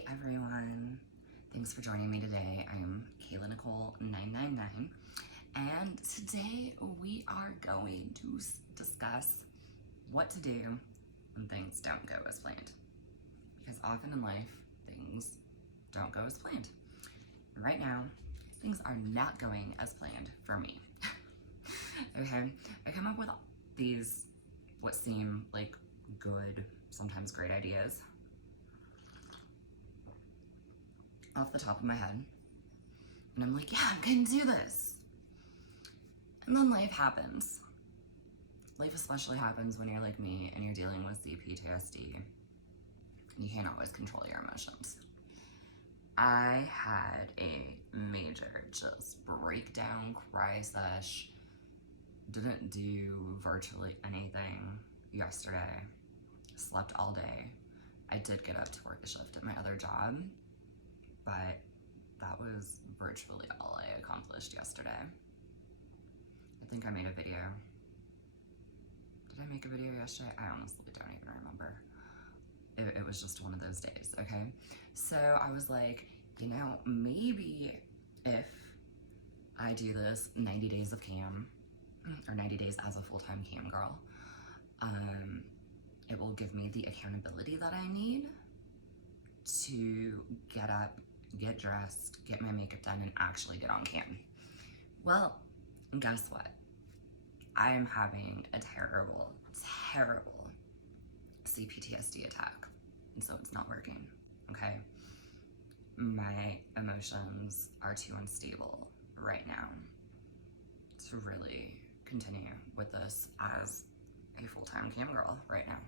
Hey everyone, thanks for joining me today. I'm Kayla Nicole 999, and today we are going to discuss what to do when things don't go as planned. Because often in life, things don't go as planned. And right now, things are not going as planned for me. Okay, I come up with these what seem like good, sometimes great ideas off the top of my head. And I'm like, yeah, I can do this. And then life happens. Life especially happens when you're like me and you're dealing with C-PTSD. And you can't always control your emotions. I had a major just breakdown, cry sesh. Didn't do virtually anything yesterday. Slept all day. I did get up to work a shift at my other job, but that was virtually all I accomplished yesterday. I think I made a video. Did I make a video yesterday? I honestly don't even remember. It was just one of those days, okay? So I was like, you know, maybe if I do this 90 days of cam, or 90 days as a full-time cam girl, it will give me the accountability that I need to get up, get dressed, get my makeup done, and actually get on cam. Well, guess what? I am having a terrible, terrible C-PTSD attack, and so it's not working, okay? My emotions are too unstable right now to really continue with this as a full-time cam girl right now.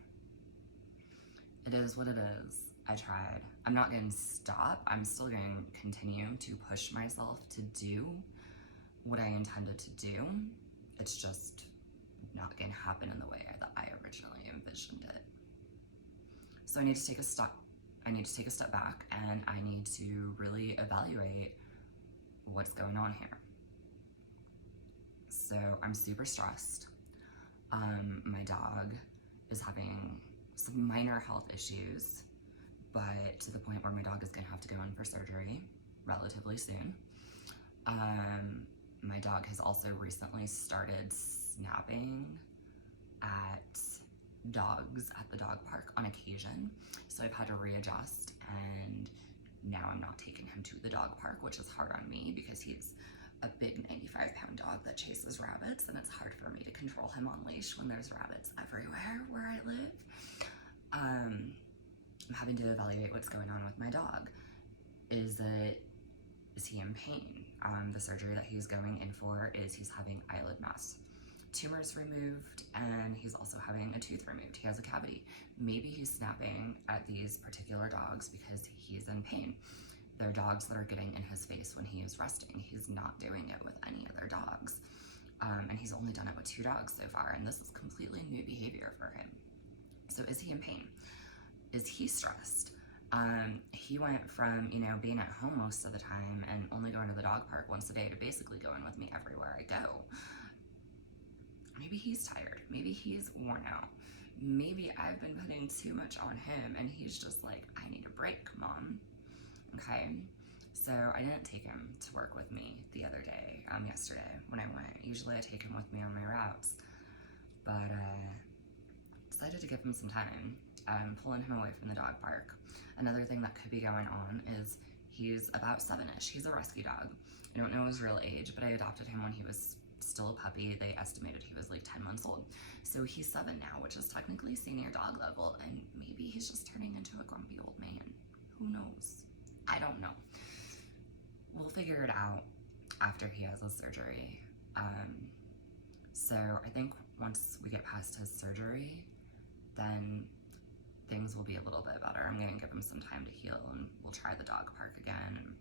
It is what it is. I tried. I'm not going to stop. I'm still going to continue to push myself to do what I intended to do. It's just not going to happen in the way that I originally envisioned it. So I need to take a step. I need to take a step back, and I need to really evaluate what's going on here. So I'm super stressed. My dog is having some minor health issues, but to the point where my dog is going to have to go in for surgery relatively soon. My dog has also recently started snapping at dogs at the dog park on occasion, so I've had to readjust, and now I'm not taking him to the dog park, which is hard on me because he's a big 95-pound dog that chases rabbits, and it's hard for me to control him on leash when there's rabbits everywhere where I live. I'm having to evaluate what's going on with my dog. Is he in pain? The surgery that he's going in for is he's having eyelid mass tumors removed, and he's also having a tooth removed. He has a cavity. Maybe he's snapping at these particular dogs because he's in pain. They're dogs that are getting in his face when he is resting. He's not doing it with any other dogs. And he's only done it with 2 dogs so far, and this is completely new behavior for him. So is he in pain? Is he stressed? He went from, being at home most of the time and only going to the dog park once a day to basically going with me everywhere I go. Maybe he's tired. Maybe he's worn out. Maybe I've been putting too much on him and he's just like, I need a break, Mom. Okay? So I didn't take him to work with me the other day, yesterday when I went. Usually I take him with me on my routes, but decided to give him some time, pulling him away from the dog park. Another thing that could be going on is he's about 7-ish. He's a rescue dog. I don't know his real age, but I adopted him when he was still a puppy. They estimated he was like 10 months old. So he's 7 now, which is technically senior dog level, and maybe he's just turning into a grumpy old man. Who knows? I don't know. We'll figure it out after he has his surgery. So I think once we get past his surgery, then things will be a little bit better. I'm gonna give him some time to heal, and we'll try the dog park again, and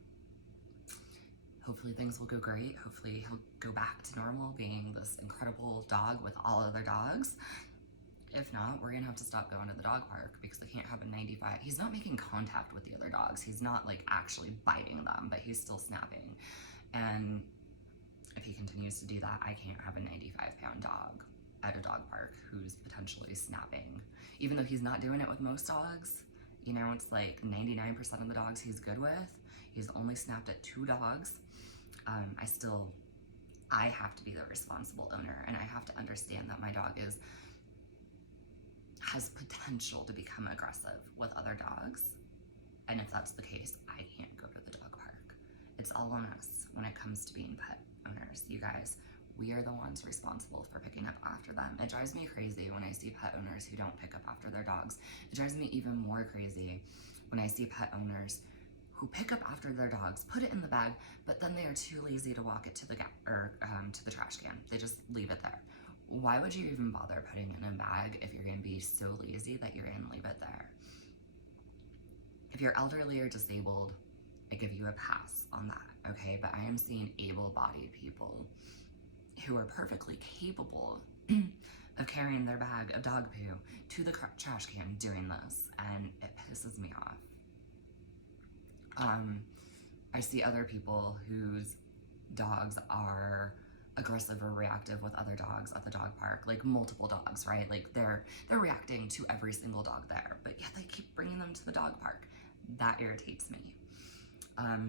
hopefully things will go great. Hopefully he'll go back to normal, being this incredible dog with all other dogs. If not, we're gonna have to stop going to the dog park because I can't have a 95. He's not making contact with the other dogs. He's not like actually biting them, but he's still snapping. And if he continues to do that, I can't have a 95-pound dog at a dog park who's potentially snapping. Even though he's not doing it with most dogs, You know, it's like 99% of the dogs he's good with. He's only snapped at 2 dogs. I have to be the responsible owner, and I have to understand that my dog has potential to become aggressive with other dogs. And if that's the case, I can't go to the dog park. It's all on us when it comes to being pet owners. You guys, we are the ones responsible for picking up after them. It drives me crazy when I see pet owners who don't pick up after their dogs. It drives me even more crazy when I see pet owners who pick up after their dogs, put it in the bag, but then they are too lazy to walk it to the to the trash can. They just leave it there. Why would you even bother putting it in a bag if you're gonna be so lazy that you're gonna leave it there? If you're elderly or disabled, I give you a pass on that, okay? But I am seeing able-bodied people who are perfectly capable of carrying their bag of dog poo to the trash can doing this, and it pisses me off. I see other people whose dogs are aggressive or reactive with other dogs at the dog park, like multiple dogs, right? Like they're reacting to every single dog there, but yet they keep bringing them to the dog park. That irritates me.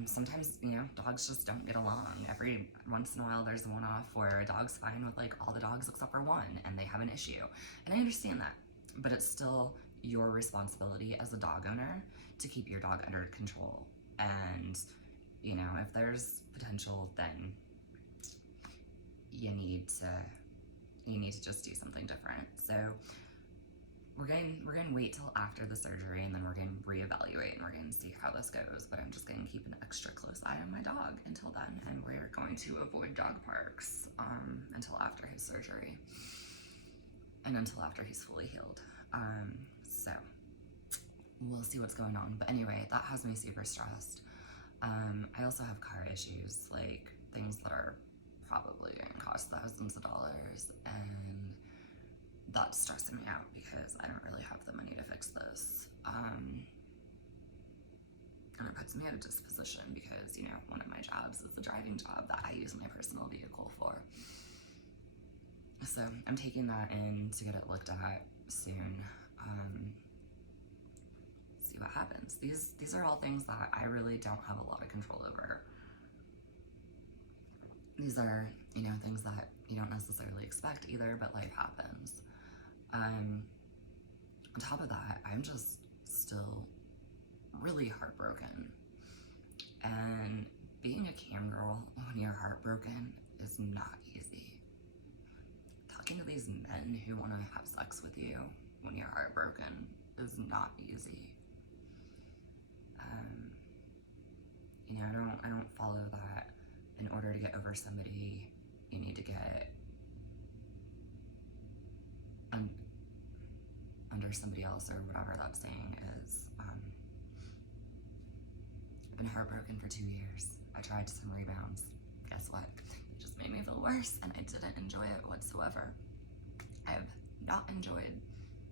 Sometimes, you know, dogs just don't get along. Every once in a while there's a one-off where a dog's fine with like all the dogs except for one and they have an issue. And I understand that, but it's still your responsibility as a dog owner to keep your dog under control. And, you know, if there's potential, then you need to just do something different. So we're gonna wait till after the surgery, and then we're gonna reevaluate, and we're gonna see how this goes. But I'm just gonna keep an extra close eye on my dog until then, and we're going to avoid dog parks until after his surgery and until after he's fully healed. So we'll see what's going on. But anyway, that has me super stressed. I also have car issues, like things that are probably going to cost thousands of dollars, and that's stressing me out because I don't really have the money to fix this. And it puts me at a disposition because, you know, one of my jobs is the driving job that I use my personal vehicle for. So I'm taking that in to get it looked at soon. See what happens. These are all things that I really don't have a lot of control over. These are, you know, things that you don't necessarily expect either, but life happens. On top of that, I'm just still really heartbroken. And being a cam girl when you're heartbroken is not easy. Talking to these men who want to have sex with you when you're heartbroken is not easy. You know, I don't follow that in order to get over somebody, you need to get under somebody else, or whatever that saying is. I've been heartbroken for 2 years. I tried some rebounds. Guess what? It just made me feel worse, and I didn't enjoy it whatsoever. I have not enjoyed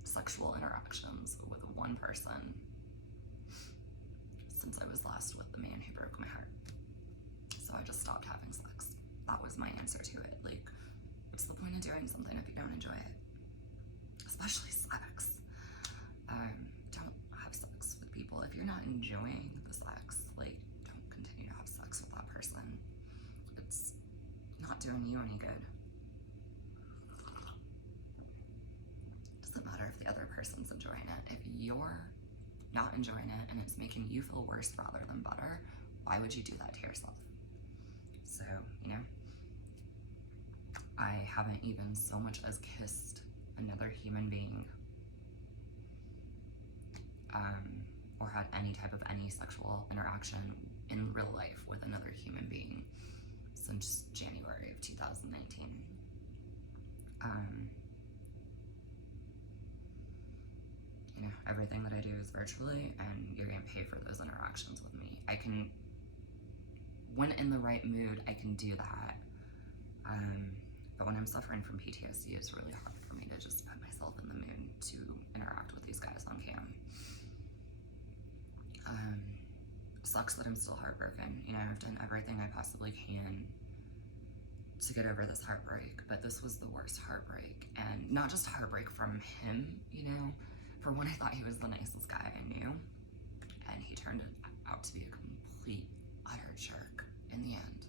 sexual interactions with one person since I was last with the man who broke my heart. So I just stopped having sex. That was my answer to it. Like, what's the point of doing something if you don't enjoy it? Especially sex. Don't have sex with people. If you're not enjoying the sex, like, don't continue to have sex with that person. It's not doing you any good. Doesn't matter if the other person's enjoying it. If you're not enjoying it and it's making you feel worse rather than better, why would you do that to yourself? So, you know, I haven't even so much as kissed another human being, or had any type of any sexual interaction in real life with another human being since January of 2019. You know, everything that I do is virtually, and you're gonna pay for those interactions with me. I can, when in the right mood, I can do that. But when I'm suffering from PTSD, it's really hard for me to just put myself in the mood to interact with these guys on cam. Sucks that I'm still heartbroken. You know, I've done everything I possibly can to get over this heartbreak, but this was the worst heartbreak. And not just heartbreak from him, you know, For one, I thought he was the nicest guy I knew, and he turned out to be a complete, utter jerk in the end.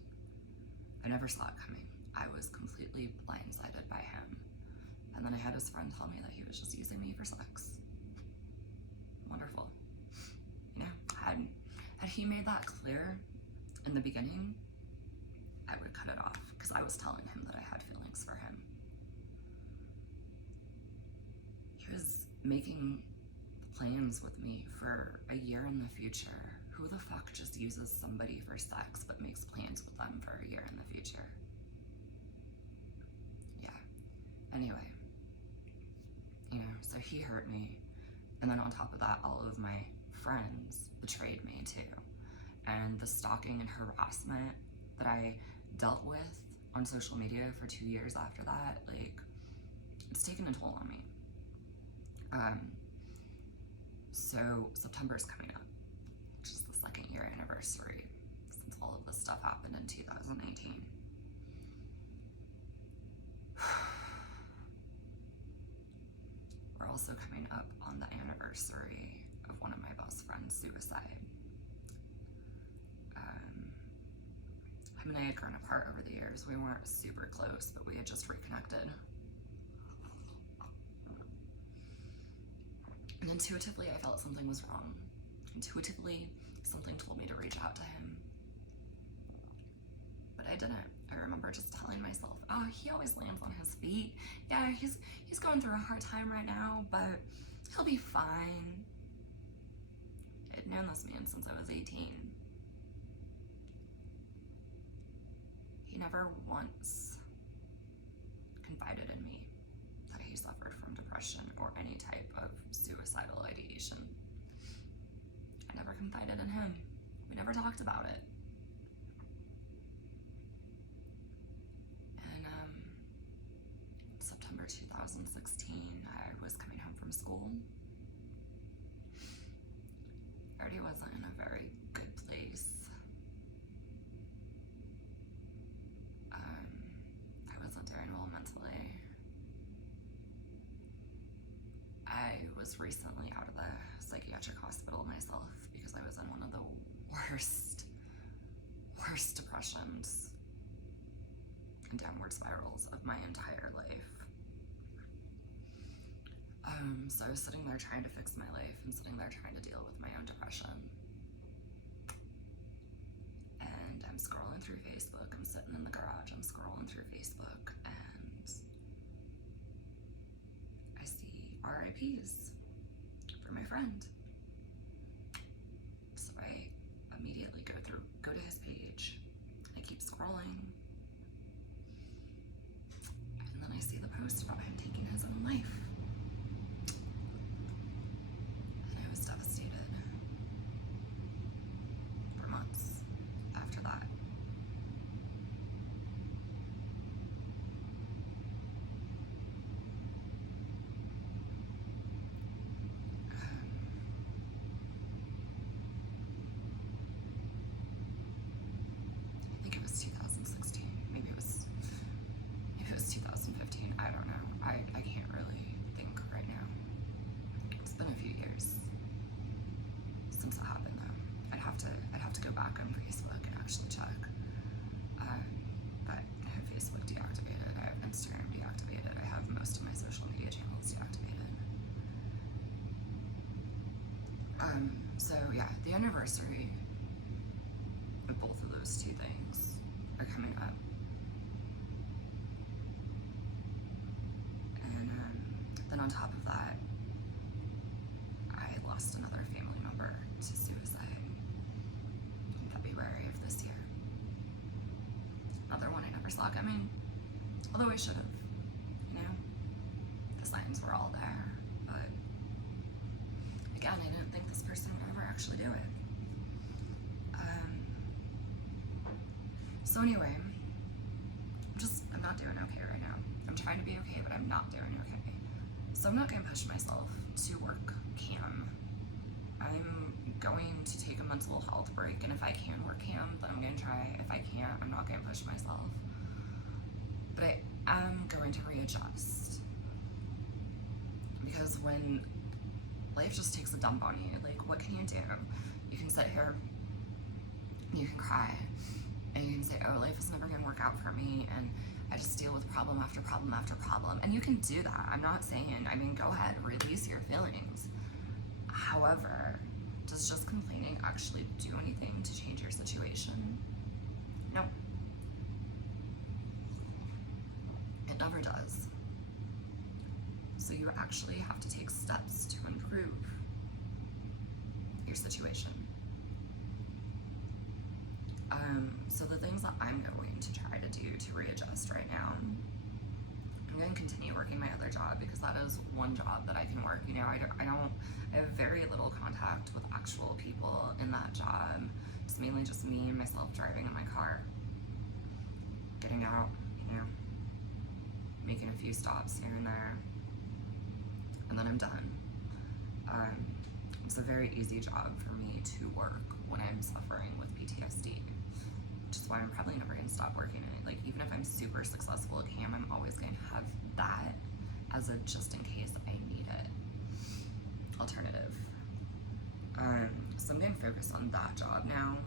I never saw it coming. I was completely blindsided by him. And then I had his friend tell me that he was just using me for sex. Wonderful. You know, had he made that clear in the beginning, I would cut it off, because I was telling him that I had feelings for him. He was making plans with me for a year in the future. Who the fuck just uses somebody for sex but makes plans with them for a year in the future? Yeah. Anyway, you know, so he hurt me. And then on top of that, all of my friends betrayed me too. And the stalking and harassment that I dealt with on social media for 2 years after that, like, it's taken a toll on me. So September's coming up, which is the 2nd year anniversary since all of this stuff happened in 2018. We're also coming up on the anniversary of one of my best friend's suicide. Him and I had grown apart over the years. We weren't super close, but we had just reconnected. And intuitively, I felt something was wrong. Intuitively, something told me to reach out to him. But I didn't. I remember just telling myself, oh, he always lands on his feet. Yeah, he's going through a hard time right now, but he'll be fine. I'd known this man since I was 18. He never once confided in me that he suffered from depression or any type of suicidal ideation. I never confided in him. We never talked about it. And September 2016, I was coming home from school. I already wasn't in a very good place. I wasn't doing well mentally. I was recently out of the psychiatric hospital myself because I was in one of the worst depressions and downward spirals of my entire life. So I was sitting there trying to fix my life and sitting there trying to deal with my own depression. And I'm scrolling through Facebook. I'm sitting in the garage. I'm scrolling through Facebook and I see RIPs for my friend. So I immediately go to his page. I keep scrolling. And then I see the post about him taking his own life. And I was devastated for months after that. I think it was 2016. Maybe it was 2015. I don't know. I can't really think right now. It's been a few years since it happened though. I'd have to go back on Facebook and actually check. But I have Facebook deactivated. I have Instagram deactivated. I have most of my social media channels deactivated. So yeah, the anniversary of both of those two things are coming up. And then on top of that, I lost another family member to suicide in February of this year. Another one I never saw coming, although I should have, you know? The signs were all there, but again, I didn't think this person would ever actually do it. So anyway, I'm not doing okay right now. I'm trying to be okay, but I'm not doing okay. So I'm not gonna push myself to work CAM. I'm going to take a mental health break, and if I can work CAM, then I'm gonna try. If I can't, I'm not gonna push myself. But I am going to readjust. Because when life just takes a dump on you. Like, what can you do? You can sit here, you can cry, and you can say, oh, life is never going to work out for me, and I just deal with problem after problem after problem. And you can do that. I'm not saying, I mean, go ahead, release your feelings. However, does just complaining actually do anything to change your situation? No. It never does. So you actually have to take steps to improve your situation. So the things that I'm going to try to do to readjust right now, I'm going to continue working my other job because that is one job that I can work. You know, I have very little contact with actual people in that job. It's mainly just me and myself driving in my car, getting out, you know, making a few stops here and there, and then I'm done. It's a very easy job for me to work when I'm suffering with PTSD, which is why I'm probably never going to stop working in it. Like, even if I'm super successful at CAM, I'm always going to have that as a just in case I need it alternative. So I'm going to focus on that job now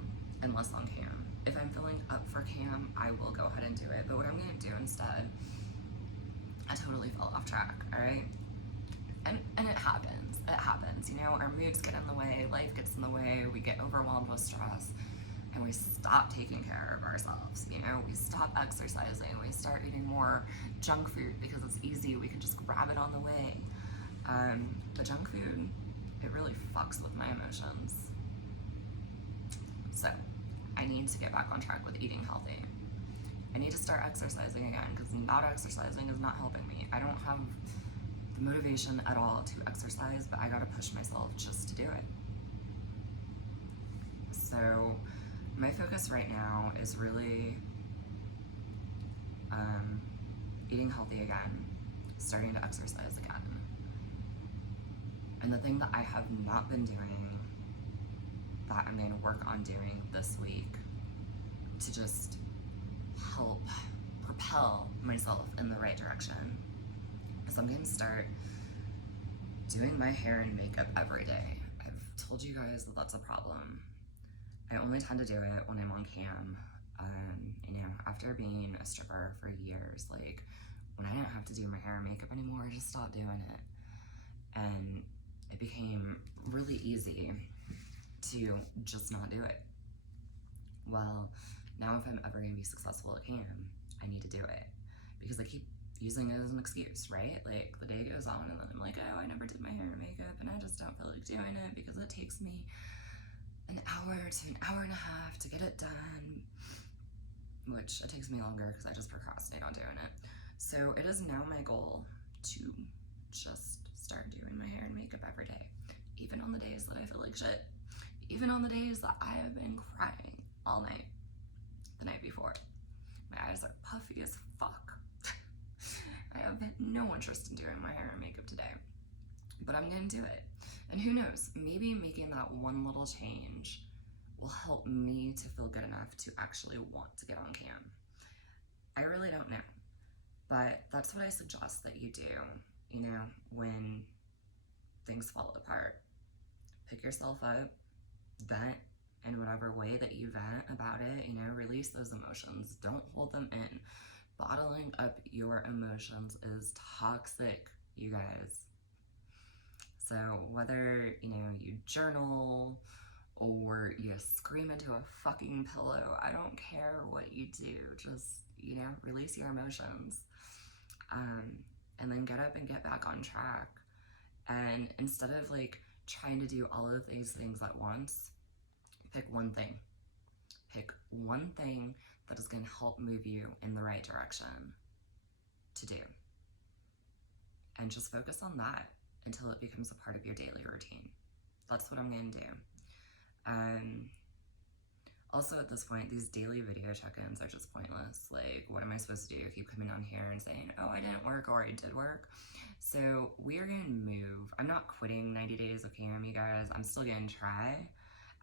and less on CAM. If I'm feeling up for CAM, I will go ahead and do it. But what I'm going to do instead, I totally fell off track, all right? And it happens. It happens. You know, our moods get in the way, life gets in the way, we get overwhelmed with stress, and we stop taking care of ourselves. You know, we stop exercising, we start eating more junk food because it's easy, we can just grab it on the way. The junk food, it really fucks with my emotions. So I need to get back on track with eating healthy. I need to start exercising again because not exercising is not helping me. I don't have the motivation at all to exercise, but I gotta push myself just to do it. So my focus right now is really eating healthy again, starting to exercise again. And the thing that I have not been doing that I'm going to work on doing this week to just help propel myself in the right direction is I'm going to start doing my hair and makeup every day. I've told you guys that that's a problem. I only tend to do it when I'm on cam. You know, after being a stripper for years, like, when I didn't have to do my hair and makeup anymore, I just stopped doing it. And it became really easy to just not do it. Well, now if I'm ever gonna be successful at cam, I need to do it. Because I keep using it as an excuse, right? Like, the day goes on and then I'm like, oh, I never did my hair and makeup and I just don't feel like doing it because it takes me an hour to an hour and a half to get it done, which it takes me longer because I just procrastinate on doing it. So it is now my goal to just start doing my hair and makeup every day, even on the days that I feel like shit, even on the days that I have been crying all night the night before. My eyes are puffy as fuck. I have no interest in doing my hair and makeup today, but I'm gonna do it. And who knows, maybe making that one little change will help me to feel good enough to actually want to get on cam. I really don't know, but that's what I suggest that you do, you know, when things fall apart. Pick yourself up, vent in whatever way that you vent about it, you know, release those emotions. Don't hold them in. Bottling up your emotions is toxic, you guys. So whether, you know, you journal or you scream into a fucking pillow, I don't care what you do. Just, you know, release your emotions. And then get up and get back on track. And instead of like trying to do all of these things at once, pick one thing. Pick one thing that is going to help move you in the right direction to do. And just focus on that until it becomes a part of your daily routine. That's what I'm going to do. Also at this point, these daily video check-ins are just pointless. Like, what am I supposed to do? Keep coming on here and saying, oh, I didn't work or I did work. So we are going to move. I'm not quitting 90 days of cam, you guys. I'm still going to try.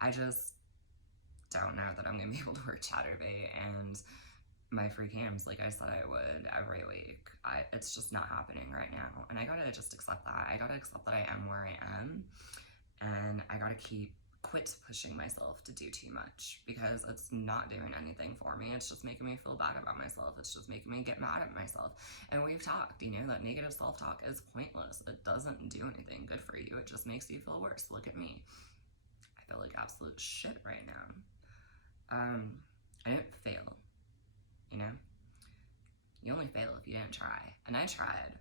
I just don't know that I'm going to be able to work Chatterbait, and my free cams like I said I would every week. It's just not happening right now. And I gotta just accept that. I gotta accept that I am where I am. And I gotta quit pushing myself to do too much, because it's not doing anything for me. It's just making me feel bad about myself. It's just making me get mad at myself. And we've talked, you know, that negative self-talk is pointless. It doesn't do anything good for you. It just makes you feel worse. Look at me. I feel like absolute shit right now. I didn't fail, you know? You only fail if you didn't try. And I tried.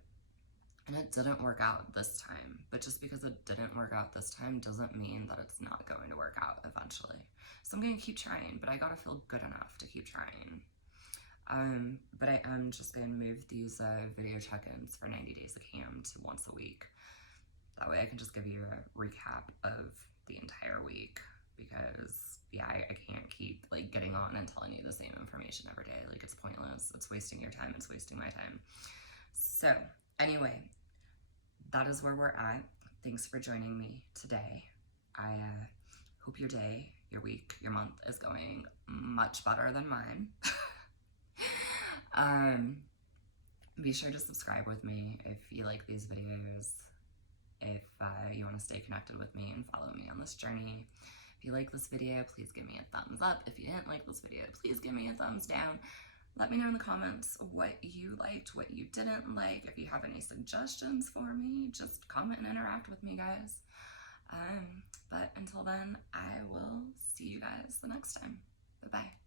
And it didn't work out this time. But just because it didn't work out this time doesn't mean that it's not going to work out eventually. So I'm going to keep trying, but I got to feel good enough to keep trying. But I am just going to move these video check-ins for 90 days of cam to once a week. That way I can just give you a recap of the entire week, because yeah, I can't keep like getting on and telling you the same information every day. Like, it's pointless. It's wasting your time. It's wasting my time. So anyway, that is where we're at. Thanks for joining me today. I hope your day, your week, your month is going much better than mine. Be sure to subscribe with me if you like these videos. If you want to stay connected with me and follow me on this journey. If you like this video, please give me a thumbs up. If you didn't like this video, please give me a thumbs down. Let me know in the comments what you liked, what you didn't like. If you have any suggestions for me, just comment and interact with me, guys. But until then, I will see you guys the next time. Bye-bye.